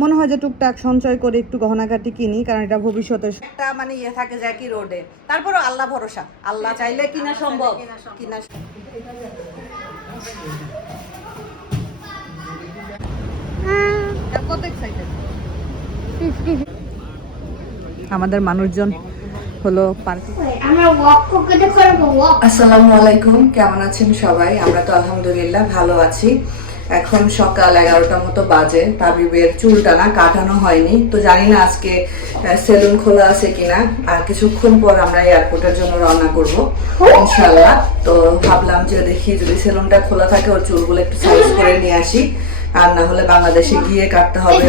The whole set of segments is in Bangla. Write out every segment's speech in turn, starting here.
মনে হয় যে টুকটাক সঞ্চয় করে একটু গহনাঘাটি কিনি কারণ এটা ভবিষ্যতে একটা মানে ইয়ে থাকে জ্যাকি রোডে তারপরও আল্লাহ ভরসা। আল্লাহ চাইলে কিনা সম্ভব। কিনা কত এক্সাইটেড আমাদের মানুষজন হলো পার্কে আমরা ওয়াক করতে করব ওয়াক আসসালামু আলাইকুম কেমন আছেন সবাই? আমরা তো আলহামদুলিল্লাহ ভালো আছি। এখন সকাল এগারোটার মতো বাজে। তাবিবের চুলটা না কাটানো হয়নি। তো জানি না আজকে সেলুন খোলা আছে কিনা। আর কিছুক্ষণ পর আমরা এয়ারপোর্টের জন্য রওনা করব ইনশাল্লাহ তো ভাবলাম যে দেখি যদি সেলুনটা খোলা থাকে, ওর চুলগুলো একটু সাইজ করে নিয়ে আসি। আর না হলে বাংলাদেশে গিয়ে কাটতে হবে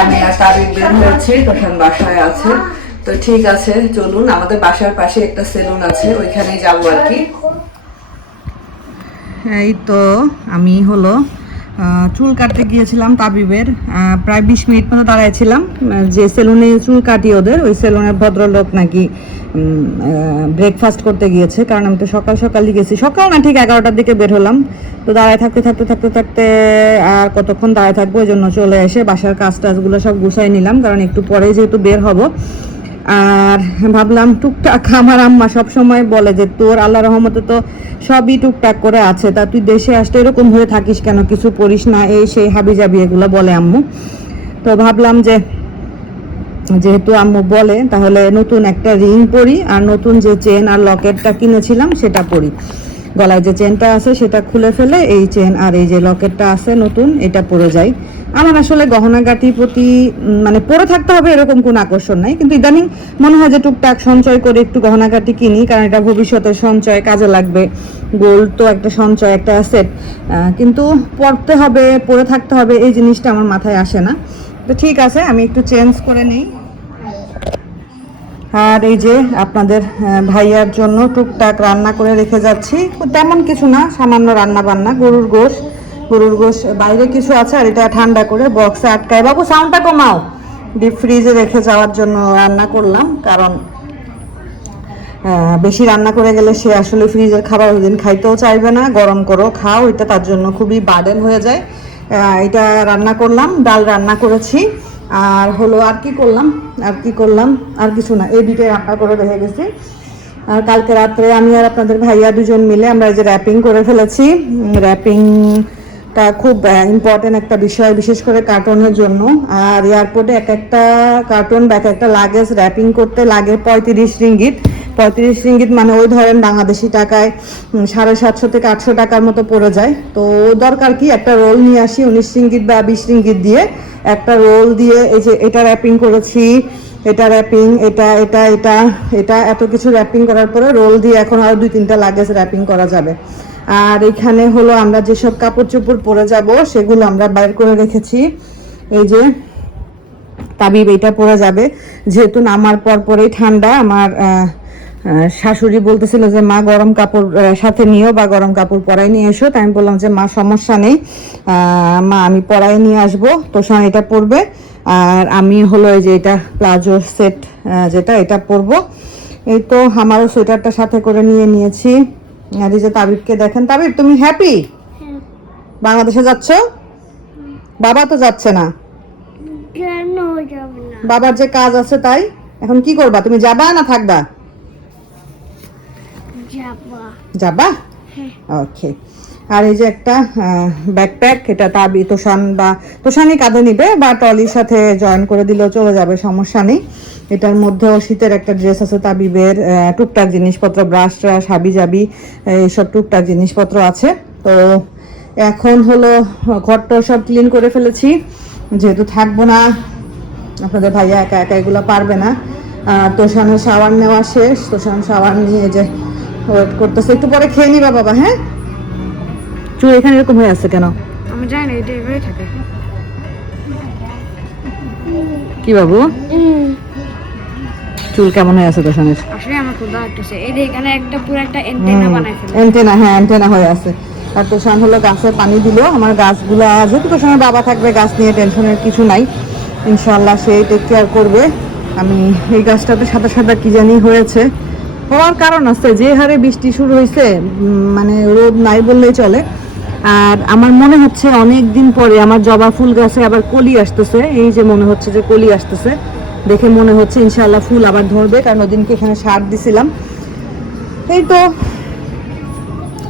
আমি আর তাবিব বের হয়েছি, তখন বাসায় আছে। তো ঠিক আছে, চলুন। আমাদের বাসার পাশে একটা সেলুন আছে, ওইখানেই যাব আর কি। এই তো আমি হলো চুল কাটতে গিয়েছিলাম তাবিবের প্রায় বিশ মিনিট মতো দাঁড়াইছিলাম যে সেলুনে চুল কাটি ওদের, ওই সেলুনের ভদ্রলোক নাকি ব্রেকফাস্ট করতে গিয়েছে, কারণ আমি তো সকাল সকালই গেছি। সকাল না, ঠিক এগারোটার দিকে বের হলাম। তো দাঁড়ায় থাকতে থাকতে থাকতে থাকতে আর কতক্ষণ দাঁড়ায় থাকব, ওই জন্য চলে এসে বাসার কাজ টাজগুলো সব গুছাই নিলাম, কারণ একটু পরে যেহেতু বের হব আর ভাবলাম টুকটাক আমার আম্মা সব সময় বলে যে, তোর আল্লাহ রহমতে তো সবই টুকটাক করে আছে। তা তুই দেশে আসতে এরকম হয়ে থাকিস কেন? কিছু পড়িস না। এই সেই হাবি জাবি এগুলো বলে আম্মু। তো ভাবলাম যে, যেহেতু আম্মু বলে, তাহলে নতুন একটা রিং পরি আর নতুন যে চেন আর লকেটটা কিনেছিলাম সেটা পরি। গলায় যে চেনটা আছে সেটা খুলে ফেলে এই চেন আর এই যে লকেটটা আছে নতুন, এটা পরে যাই। আমার আসলে গহনাগাটির প্রতি মানে পরে থাকতে হবে এরকম কোনো আকর্ষণ নাই। কিন্তু ইদানিং মনে হয় যে টুকটাক সঞ্চয় করে একটু গহনাগাটি কিনি, কারণ এটা ভবিষ্যতে সঞ্চয় কাজে লাগবে। গোল্ড তো একটা সঞ্চয়, একটা অ্যাসেট কিন্তু পড়তে হবে, পরে থাকতে হবে, এই জিনিসটা আমার মাথায় আসে না। তো ঠিক আছে, আমি একটু চেঞ্জ করে নিই। আর এই যে আপনাদের ভাইয়ার জন্য টুকটাক রান্না করে রেখে যাচ্ছি। তেমন কিছু না, সামান্য রান্না বান্না, গরুর গোশ। গরুর গোশ বাইরে কিছু আছে আর এটা ঠান্ডা করে বক্সে আটকায়। বাবু সাউন্ডটা কমাও। ডিপ ফ্রিজে রেখে যাওয়ার জন্য রান্না করলাম, কারণ বেশি রান্না করে গেলে সে আসলে ফ্রিজের খাবার ওই দিন খাইতেও চাইবে না। গরম করো, খাও, এটা তার জন্য খুবই বার্ডেন হয়ে যায়। এটা রান্না করলাম, ডাল রান্না করেছি। আর হলো আর কি করলাম, আর কি করলাম, আর কিছু না, এই দুটাই রান্না করে রেখে গেছি। আর কালকে রাত্রে আমি আর আপনাদের ভাইয়া দুজন মিলে আমরা এই যে র্যাপিং করে ফেলেছি। র্যাপিংটা খুব ইম্পর্টেন্ট একটা বিষয়, বিশেষ করে কার্টনের জন্য। আর এয়ারপোর্টে এক একটা কার্টন বা এক একটা লাগেজ র্যাপিং করতে লাগে পঁয়ত্রিশ রিঙ্গিত। পঁয়ত্রিশ রিঙ্গিত মানে ওই ধরেন বাংলাদেশি টাকায় সাড়ে সাতশো থেকে আটশো টাকার মতো পড়ে যায়। তো দরকার কি একটা রোল নিয়ে আসি, উনিশ রিঙ্গিত বা বিশ রিঙ্গিত দিয়ে একটা রোল দিয়ে এই যে এটা র্যাপিং করেছি, এটা র্যাপিং, এটা এটা এটা এটা, এত কিছু র্যাপিং করার পরে রোল দিয়ে এখন আরও দুই তিনটা লাগেজ র্যাপিং করা যাবে। আর এখানে হলো আমরা যেসব কাপড় চোপড় পরে যাব, সেগুলো আমরা বাইর করে রেখেছি। এই যে তাবিব এটা পরে যাবে। যেহেতু নামার পর পরেই ঠান্ডা, আমার শাশুড়ি বলতেছিল যে মা গরম কাপড় সাথে নিও বা গরম কাপড় পরাই নিয়ে এসো। তাই আমি বললাম যে মা সমস্যা নেই। মা আমি পরাই নিয়ে আসব। তোষান এটা পরবে। আর আমি হলো এই যে এটা প্লাজো সেট যেটা এটা পরবো। এই তো আমারও সোয়েটারটা সাথে করে নিয়ে নিয়েছি। আর এই যে তাবিবকে দেখেন। তাবিব তুমি হ্যাপি বাংলাদেশে যাচ্ছ? বাবা তো যাচ্ছে না? বাবার যে কাজ আছে তাই। এখন কি করবা? তুমি যাবা না থাকবা? যাবা যাবা ওকে। আর এই যে একটা ব্যাকপ্যাক এটা তাবি তোষান বা তোষানই কাঁধে নিবে বা টলির সাথে জয়েন করে দিলেও চলে যাবে সমস্যা নেই। এটার মধ্যেও শীতের একটা ড্রেস আছে তাবিবের টুকটাক জিনিসপত্র ব্রাশ ট্রাশ হাবি জাবি এইসব টুকটাক জিনিসপত্র আছে। তো এখন হলো ঘরটা সব ক্লিন করে ফেলেছি। যেহেতু থাকব না আপনাদের ভাইয়া একা একা এগুলো পারবে না। তোষানের শাওয়ার নেওয়া শেষ তোষান শাওয়ার নিয়ে যে ওয়েট করতেছে একটু পরে খেয়ে নিবা বাবা হ্যাঁ? চুল এখানে এরকম হয়ে আছে কেন? আমি জানি না এটা এভাবেই থাকে। কি বাবু? চুল কেমন হয়ে আছে তোষানের আসলে আমার খুব লাগতেছে। এই যে এখানে একটা পুরো একটা এন্টেনা বানাই ফেলে অ্যান্টেনা হ্যাঁ অ্যান্টেনা হয়ে আছে। আর তোষান হলো গাছে পানি দিল আমার গাছগুলা যেহেতু তোষানের বাবা থাকবে গাছ নিয়ে টেনশনের কিছু নাই। ইনশাল্লাহ সে টেক কেয়ার করবে। আমি এই গাছটাতে সাদা সাদা কি জানি হয়েছে। হওয়ার কারণ আছে। যে হারে বৃষ্টি শুরু হয়েছে মানে রোদ নাই বললেই চলে। আর আমার মনে হচ্ছে অনেক দিন পরে আমার জবা ফুল গাছে আবার কলি আসতেছে। এই যে মনে হচ্ছে যে কলি আসতেছে, দেখে মনে হচ্ছে ইনশাল্লাহ ফুল আবার ধরবে, কারণ ওদিনকে এখানে সার দিছিলাম। এই তো,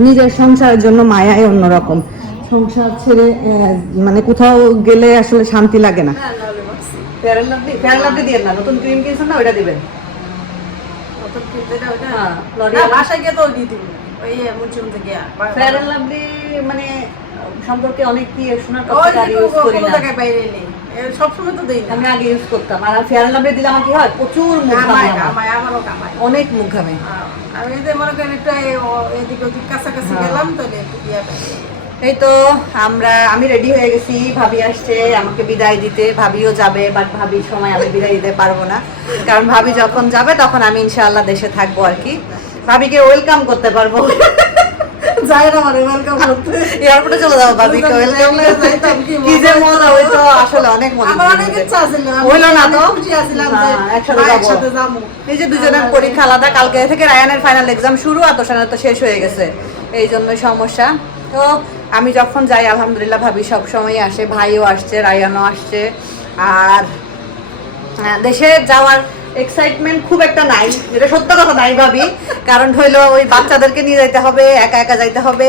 নিজের সংসারের জন্য মায়াই অন্যরকম। সংসার ছেড়ে মানে কোথাও গেলে আসলে শান্তি লাগে না। ক্রিম কিনছেন না, ওইটা দিবেন। হ্যাঁ, L'Oreal। বাসায় গিয়ে তো দিয়ে দিব ওই মুচুম থেকে। ফেয়ার লাভলি মানে সম্পর্কে অনেক কি শোনার কথা ইউজ করি না। জায়গায় বাইরে নেই সবসময় তো দেই আমি আগে ইউজ করতাম। আর ফেয়ার লাভলি দিলে আমার কি হয় প্রচুর মুখ ঘামে আমারও কামাই অনেক মুখ ঘামে। আমি যে মনে করেন একটু এদিক ওদিক কাছাকাছি হ্যাঁ। গেলাম তাহলে একটু দিয়া পাই এই তো আমরা আমি রেডি হয়ে গেছি। ভাবি আসছে আমাকে বিদায় দিতে। ভাবিও যাবে বাট ভাবির সময় আমি বিদায় দিতে পারব না। কারণ ভাবি যখন যাবে তখন আমি ইনশাআল্লাহ দেশে থাকব আর কি। ভাবিকে ওয়েলকাম করতে পারব। যাই না মানে ওয়েলকাম করতে। এয়ারপোর্টে চলে যাব ভাবিকে ওয়েলকাম কি কি যে মজা। মজা হইতো আসলে অনেক মজা। আমার অনেক ইচ্ছা ছিল হইল না তো? খুশি আছিলাম যে হ্যাঁ, একসাথে যাব। এই যে দুজনের পরীক্ষা আলাদা কালকে থেকে রায়ানের ফাইনাল এক্সাম শুরু আর তোষানের তো শেষ হয়ে গেছে। এই জন্যই সমস্যা। তো আমি যখন যাই আলহামদুলিল্লাহ ভাবি সব সময় আসে। ভাইও আসছে রায়ানও আসছে। আর দেশে যাওয়ার এক্সাইটমেন্ট খুব একটা নাই। যেটা সত্য কথা নাই ভাবি। কারণ হইল ওই বাচ্চাদেরকে নিয়ে যাইতে হবে একা একা যাইতে হবে।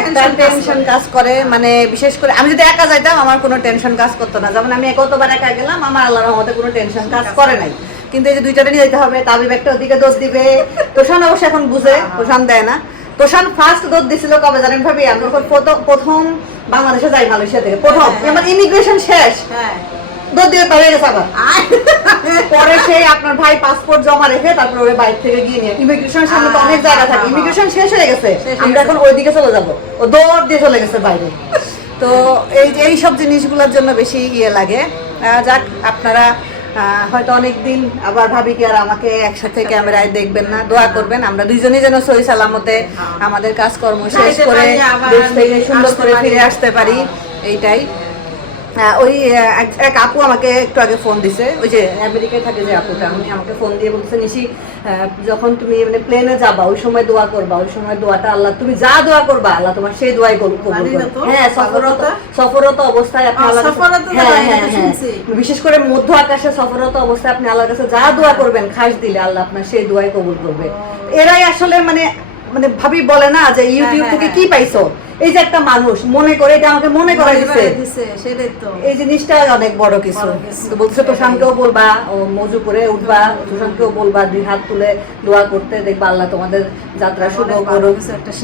একটা টেনশন কাজ করে। মানে বিশেষ করে আমি যদি একা যাইতাম আমার কোনো টেনশন কাজ করতো না। যেমন আমি কতবার একা গেলাম আমার আল্লাহর রহমতে কোনো টেনশন কাজ করে নাই। কিন্তু এই যে দুইটাতে নিয়ে যেতে হবে তাবিব একটা ওদিকে দোষ দিবে। তোষান অবশ্য এখন বুঝে তোষান দেয় না। তোষান ফার্স্ট দোষ দিছিল কবে জানেন ভাবি? আমি প্রথম- বাংলাদেশে যাই মালয়েশিয়া থেকে। প্রথম। হ্যাঁ, হ্যাঁ। আমার ইমিগ্রেশন শেষ। হ্যাঁ। দোষ দিয়ে পালিয়ে গেছে আবার। পরে সে আপনার ভাই পাসপোর্ট জমা রেখে তারপর ওই বাইক থেকে গিয়ে নিয়ে ইমিগ্রেশনের সামনে তো অনেক জায়গা থাকে। ইমিগ্রেশন শেষ হয়ে গেছে। আমরা এখন ওইদিকে চলে যাব। ও দৌড় দিয়ে চলে গেছে বাইরে। তো এই যে এই সব জিনিসগুলোর জন্য বেশি ইয়ে লাগে। যাক আপনারা হয়তো অনেকদিন আবার ভাবি কি আর আমাকে একসাথে ক্যামেরায় দেখবেন না দোয়া করবেন। আমরা দুইজনই যেন সই সালামতে আমাদের কাজকর্ম শেষ করে সুন্দর করে ফিরে আসতে পারি এইটাই। আহ, ওই এক- আপু আমাকে একটু আগে ফোন দিছে ওই যে আমেরিকায় থাকে যে আপুটা উনি আমাকে ফোন দিয়ে বলছে নিশি যখন তুমি মানে প্লেনে যাবা ওই সময় দোয়া করবা ওই সময় দোয়াটা আল্লাহ তুমি যা দোয়া করবা আল্লাহ তোমার সেই দোয়াই কবুল কবুল জানি না করবে। তো, হ্যাঁ সফরত সফরত অবস্থায় আপনি তো হ্যাঁ, হ্যাঁ, হ্যাঁ। বিশেষ করে মধ্য আকাশে সফরত অবস্থায় আপনি আল্লাহর কাছে যা দোয়া করবেন খাস দিলে আল্লাহ আপনার সেই দোয়াই কবুল করবে এরাই আসলে মানে মানে ভাবি বলে না যে ইউটিউব হ্যাঁ, থেকে হ্যাঁ। কি পাইছো এই যে একটা মানুষ মনে করে এটা আমাকে মনে করাই দিছে। এই জিনিসটা অনেক বড় কিছু। তো বলছে তোষানকেও বলবা ও মজু করে উঠবা তোষানকেও বলবা দুই হাত তুলে দোয়া করতে দেখবা আল্লাহ তোমাদের যাত্রা শুভ করুক।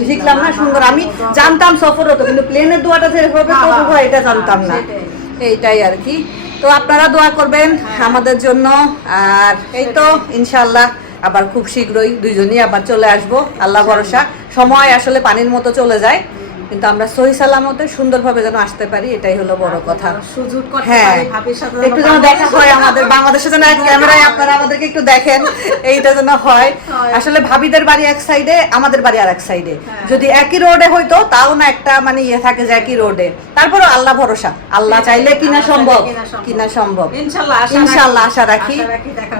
শিখলাম না সুন্দর। আমি জানতাম সফর হতো কিন্তু প্লেনের দোয়াটা যে এভাবে হ্যাঁ, হয় এটা জানতাম না। এইটাই আর কি। তো আপনারা দোয়া করবেন আমাদের জন্য। আর এই তো ইনশাআল্লাহ আবার খুব শীঘ্রই দুইজনই আবার চলে আসব। আল্লাহ ভরসা। সময় আসলে পানির মতো চলে যায়। কিন্তু আমরা সহি সালামতে সুন্দরভাবে যেন আসতে পারি এটাই হলো বড় কথা। সুযোগ হ্যাঁ একটু যেন দেখা হয় আমাদের বাংলাদেশে যেন এক ক্যামেরায় আপনারা আমাদেরকে একটু দেখেন এইটা যেন হয়। আসলে ভাবিদের বাড়ি এক সাইডে আমাদের বাড়ি আর এক সাইডে। হ্যাঁ। যদি একই রোডে হইতো তাও না একটা মানে ইয়ে থাকে যে একই রোডে। তারপরে আল্লাহ ভরসা। আল্লাহ চাইলে কিনা সম্ভব কিনা সম্ভব। ইনশাআল্লাহ আশা রাখি।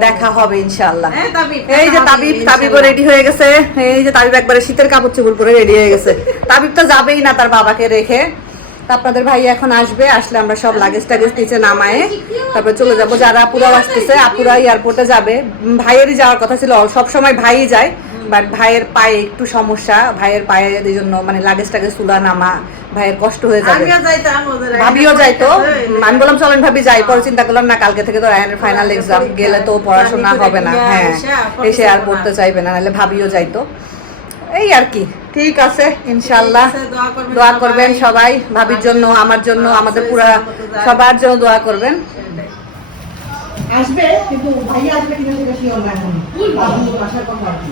দেখা হবে। ইনশাআল্লাহ হ্যাঁ, এই যে তাবিব তাবিবও রেডি হয়ে গেছে। এই যে তাবিব একবারে শীতের কাপড় চোপড় পরে রেডি হয়ে গেছে। তাবিব তো যাবেই না তার বাবাকে রেখে। আপনাদের ভাই এখন আসবে আসলে আমরা সব লাগেজ টাগেজ নিচে নামায়ে তারপরে চলে যাব। যারা আপুরাও আসতেছে আপুরা এয়ারপোর্টে যাবে। ভাইয়েরই যাওয়ার কথা ছিল সব সময় ভাই যায় বাট ভাইয়ের পায়ে একটু সমস্যা। ভাইয়ের পায়ে এই জন্য মানে লাগেজ টাগেজ তুলা নামা ভাইয়ের কষ্ট হয়ে যাবে। ভাবিও যাইতো। আমি বললাম চলেন ভাবি যাই। পরে চিন্তা করলাম না কালকে থেকে তো রায়ানের ফাইনাল এক্সাম গেলে তো পড়াশোনা হবে না। হ্যাঁ এসে আর পড়তে চাইবে না নাহলে ভাবিও যাইতো। এই আর কি। ঠিক আছে ইনশাল্লাহ দোয়া করবেন সবাই। ভাবির জন্য আমার জন্য আমাদের পুরা সবার জন্য দোয়া করবেন। আসবে কিন্তু ভাই আসবে কিনা সেটা শিওর না এখন। আসার কথা আর কি।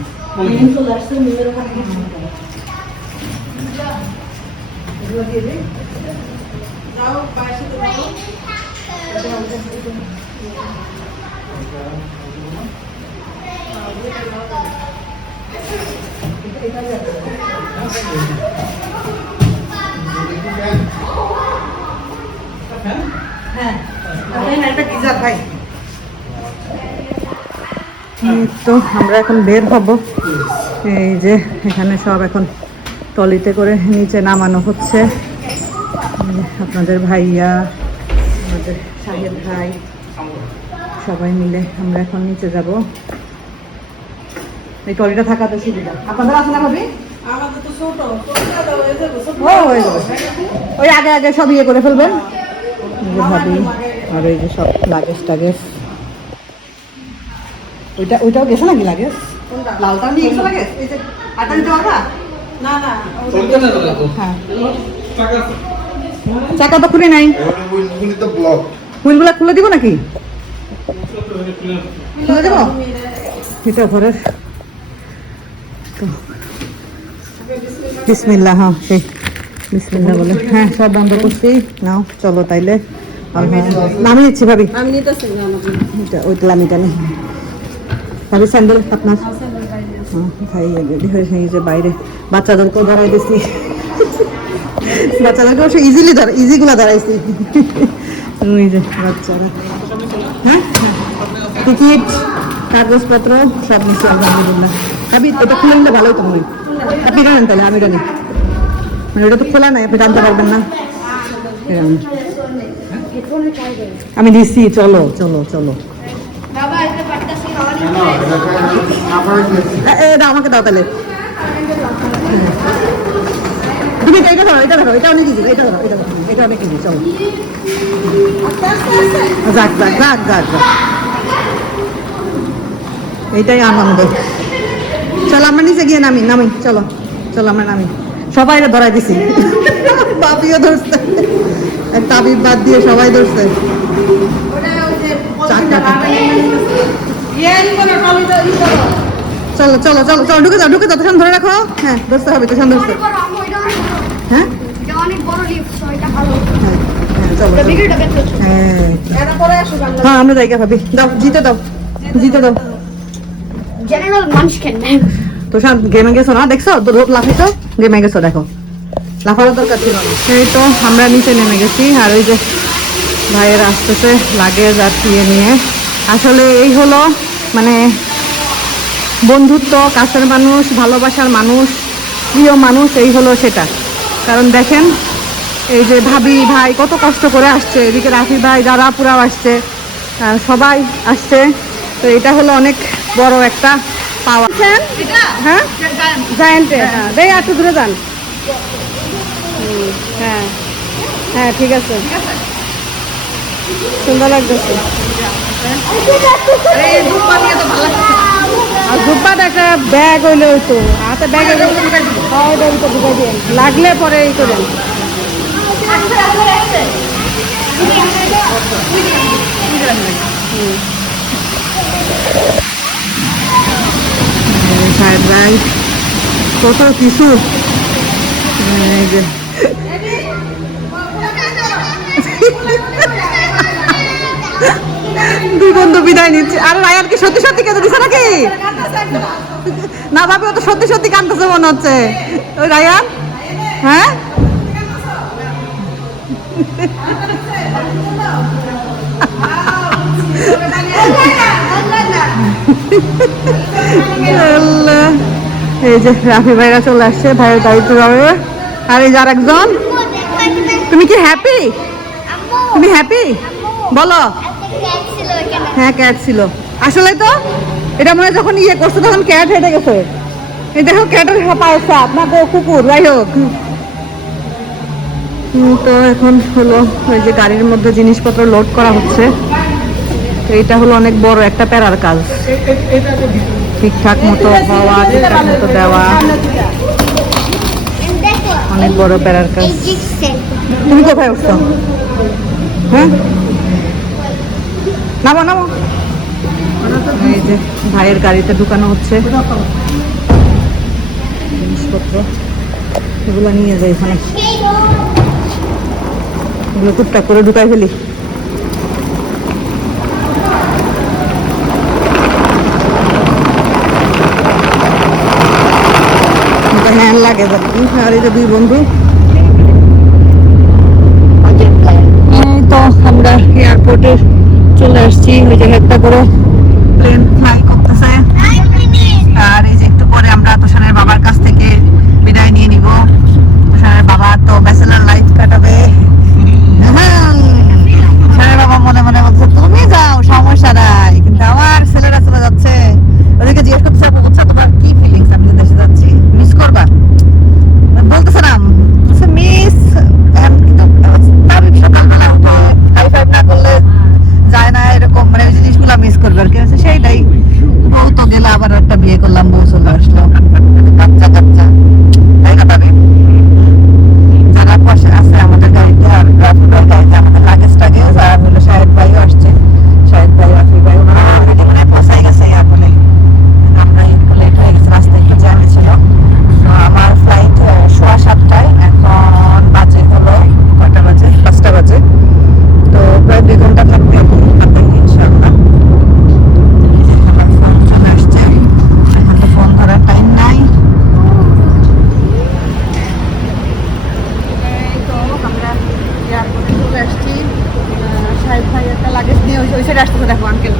চলে আসছে নিজের ওখানে যাও তো আমরা এখন বের হব। এই যে এখানে সব এখন টলিতে করে নিচে নামানো হচ্ছে। আপনাদের ভাইয়া, আমাদের সাহেব ভাই, সবাই মিলে আমরা এখন নিচে যাব। এই টলিটা থাকাতে সুবিধা। আপনাদের আছে না ভাবি? ও হয়ে যাবে ওই আগে আগে সব ইয়ে করে ফেলবেন। এই ভাবি আর এই যে সব লাগেজ টাগেজ। ওইটা ওইটাও গেছে নাকি লাগেজ? লালটা নিয়ে গেছে? লাগেজ এই যে আটা দিতে পারবা? না না হ্যাঁ। চাকা তো খুলে নাই। উইলগুলি তো খুলে দিব নাকি? খুলে দিব। এটা ঘরের তো বিসমিল্লাহ হ্যাঁ সেই বিসমিল্লাহ বলে। হ্যাঁ সব বন্ধ করছি। নাও চলো তাইলে। নামিয়ে দিচ্ছি ভাবি। আমি নিতেছি না আমাকে এটা ওই লামিটা নেই ভাবি স্যান্ডেল আপনার? হ্যাঁ ভাই রেডি হয়ে যে বাইরে। বাচ্চাদেরকেও ধরাই দিছি। বাচ্চাদেরকে অবশ্য ইজিলি ধরা ইজিগুলো ধরাইছি। ওই যে বাচ্চারা। হ্যাঁ? টিকিট কাগজপত্র সব নিচ্ছি আলহামদুলিল্লাহ। ভাবি এটা খুলে নিলে ভালোই তো মনে আপনি জানেন তাহলে, আমি জানি। মানে ওটা তো খোলা নাই, আপনি জানতে পারবেন না। আমি দিচ্ছি চলো চলো চলো। আমাকে দাও তাহলে। তুমি এটা ধরো এটা ধরো, এটা অনেক ইজি এটা ধরো এটা ধরো, এটা অনেক ইজি চলো। যাক যাক যাক যাক যাক। এইটাই আনন্দ। চলো আমরা নিচে গিয়ে নামি নামি, চলো চলো আমরা নামি। সবাই ধরাই দিছি। বাপিও ধরছে। তাবিব বাদ দিয়ে সবাই ধরছে। চলো চলো চলো চলো, ঢুকে যাও ঢুকে যাও তোষান ধরে রাখো। হ্যাঁ ধরতে হবে তোষান ধরতে। হ্যাঁ? হ্যাঁ হ্যাঁ। হ্যাঁ আমরা জায়গা ভাবি দাও, জিতে দাও জিতে দাও। জেনারেল মানুষকে তোষান গেমে গেছো না? দেখছ? তো রোদ লাফিছো গেমে গেছো, দেখো। লাফানোর দরকার ছিল না। এই তো, আমরা নিচে নেমে গেছি, আর ওই যে ভাইয়ের আসতেছে, লাগেজ আর ইয়ে নিয়ে। আসলে এই হলো মানে বন্ধুত্ব, কাছের মানুষ, ভালোবাসার মানুষ, প্রিয় মানুষ, এই হলো সেটা। কারণ দেখেন, এই যে ভাবি ভাই কত কষ্ট করে আসছে, এদিকে রাফি ভাই যারা পুরাও আসছে সবাই আসছে। তো এটা হলো অনেক বড় একটা পাওয়া। হ্যাঁ? জায়েন্টে হ্যাঁ। দেই একটু দূরে যান। হুম, হ্যাঁ। হ্যাঁ ঠিক আছে। সুন্দর লাগতেছে। আর দুপাত একটা ব্যাগ হইলে হইতো। হাতে ব্যাগ ঢুকাই দিন লাগলে পরে এই করেন। সাহেব ভাই কত কিছু? এই দুই বন্ধু বিদায় নিচ্ছে। আর রায়ান কি সত্যি সত্যি কেঁদে দিছে নাকি? না ভাবে ও তো সত্যি সত্যি কাঁদতেছে মনে হচ্ছে। ওই রায়ান? হ্যাঁ? আল্লাহ। এই যে রাফি ভাইরা চলে আসছে, ভাইয়ের গাড়িতে যাবে আর এই যার একজন তুমি কি হ্যাপি তুমি হ্যাপি বলো। হ্যাঁ ক্যাট ছিল। আসলে তো, এটা মনে হয় যখন ইয়ে করছে, তখন ক্যাট হেঁটে গেছে। এই দেখো ক্যাটের পায়ে সাপ না কুকুর, যাই হোক। তো এখন হলো ওই যে গাড়ির মধ্যে জিনিসপত্র লোড করা হচ্ছে। এটা হলো অনেক বড় একটা প্যারার কাজ। ঠিকঠাক মতো হওয়া, ঠিকঠাক মতো দেওয়া। অনেক বড় প্যারার কাজ। তুমি কোথায় উঠছো? হ্যাঁ? নামো নামো। এই যে ভাইয়ের গাড়িতে ঢুকানো হচ্ছে। জিনিসপত্র, এগুলো নিয়ে যাই এখানে। এগুলো টুকটাক করে ঢুকাই ফেলি। হ্যাঁ লাগে আর দুই বন্ধু। তোষানের বাবার তো ব্যাচেলার লাইফ কাটাবে। হুম। বাবা মনে মনে বলছে, তুমি যাও, সমস্যা নাই। কিন্তু আমার ছেলেরা চলে যাচ্ছে। ওদেরকে জিজ্ঞেস করতেছে, আপু তোমার কি ফিলিংস আমি মিস করবা? মানে করবে আর কি। হচ্ছে সেইটাই। বউ তো গেলে, আবার একটা বিয়ে করলাম, বউ চলে আসলো। বাচ্চা কাচ্চা যারা পাশে আছে, আমাদের গাড়িতে আর গাড়িতে আমাদের লাগেজ টাগেজ আর হলো শাহেদ ভাইও আসছে শাহেদ ভাই রাফি ভাই ওনারা অলরেডি মানে পৌঁছাই গেছে এয়ারপোর্টে আমরা একটু লেট হয়ে গেছে রাস্তায় একটু জ্যামে ছিল তো আমার ফ্লাইট সোয়া সাতটায়, এখন বাজে হলো কয়টা বাজে? পাঁচটা বাজে। তো প্রায় দুই ঘণ্টা থাকবে হাতে ফোন চলে আসছে এখন তো ফোন ধরার টাইম নাই লাগেজ নিয়ে ওই সাইডে আসতেছে দেখো আঙ্কেল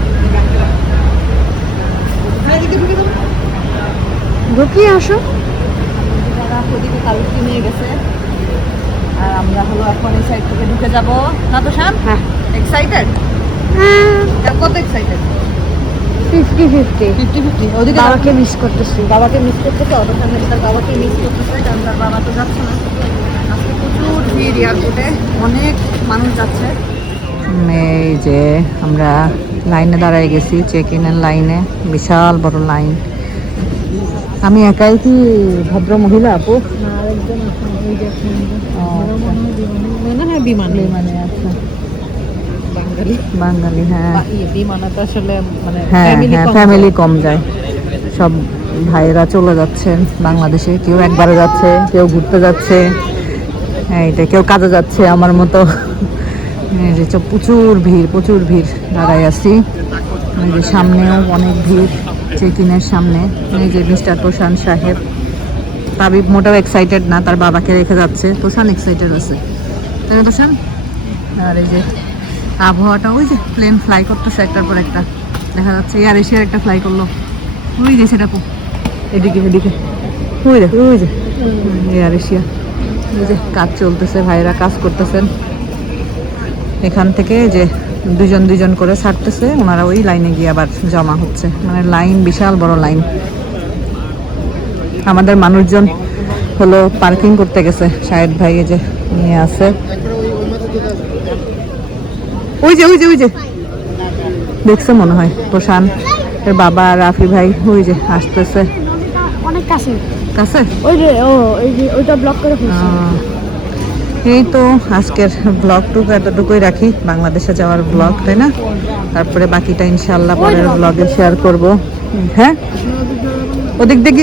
ঢুকিয়ে আসো তারা ওদিকে কালকে নিয়ে গেছে আর আমরা হলো এখন এই সাইড থেকে ঢুকে যাব না তো শ্যাম হ্যাঁ এক্সাইটেড কত excited fifty fifty fifty. Fifty ওদিকে বাবাকে মিস করতেছি। বাবাকে মিস করতেছে অত ফ্যামিলি তার বাবাকে মিস করতেছে কারণ তার বাবা তো যাচ্ছে না। আজকে প্রচুর ভিড় এয়ারপোর্টে অনেক মানুষ যাচ্ছে। এই যে আমরা লাইনে দাঁড়ায় গেছি চেক ইনের লাইনে। বিশাল বড় লাইন। আমি একাই কি ভদ্র মহিলা আপু? মনে হয় বিমান। বিমানে আচ্ছা। বাঙালি? বাঙালি হ্যাঁ। বিমানে তো আসলে মানে হ্যাঁ হ্যাঁ ফ্যামিলি কম যায়। সব ভাইয়েরা চলে যাচ্ছেন বাংলাদেশে কেউ একবারে যাচ্ছে কেউ ঘুরতে যাচ্ছে। হ্যাঁ এটা কেউ কাজে যাচ্ছে আমার মতো। যে প্রচুর ভিড় প্রচুর ভিড় দাঁড়াই আছি। যে সামনেও অনেক ভিড় চেক ইনের সামনে। এই যে মিস্টার তোষান সাহেব। তাবিব মোটেও এক্সাইটেড না তার বাবাকে রেখে যাচ্ছে। তোষান এক্সাইটেড আছে। তাই না তোষান? আর এই যে আবহাওয়াটা, ওই যে প্লেন ফ্লাই করতেছে একটার পর একটা। দেখা যাচ্ছে এয়ার এশিয়ার একটা ফ্লাই করল। ওই যে সেটা এদিকে এদিকে। ওই দেখ ওই যে। এয়ার এশিয়া এই যে কাজ চলতেছে ভাইরা কাজ করতেছেন। এখান থেকে যে দুজন দুজন করে ছাড়তেছে, ওনারা ওই লাইনে গিয়ে আবার জমা হচ্ছে। মানে লাইন বিশাল বড় লাইন আমাদের মানুষজন হলো পার্কিং করতে গেছে। শাহেদ ভাই যে নিয়ে আছে। ওই যে ওই যে ওই যে। দেখছে মনে হয় প্রশান এর বাবা আর রাফি ভাই ওই যে আসতেছে। অনেক কাছে। কাছে? ওই যে ও ওই যে ওইটা ব্লক করে ফেলছে। এই তো আজকের ব্লগটুকু এতটুকুই রাখি। বাংলাদেশে যাওয়ার ব্লগ তাই না? তারপরে বাকিটা ইনশাল্লাহ পরের ব্লগে শেয়ার করব। হ্যাঁ? ওদিক দেখি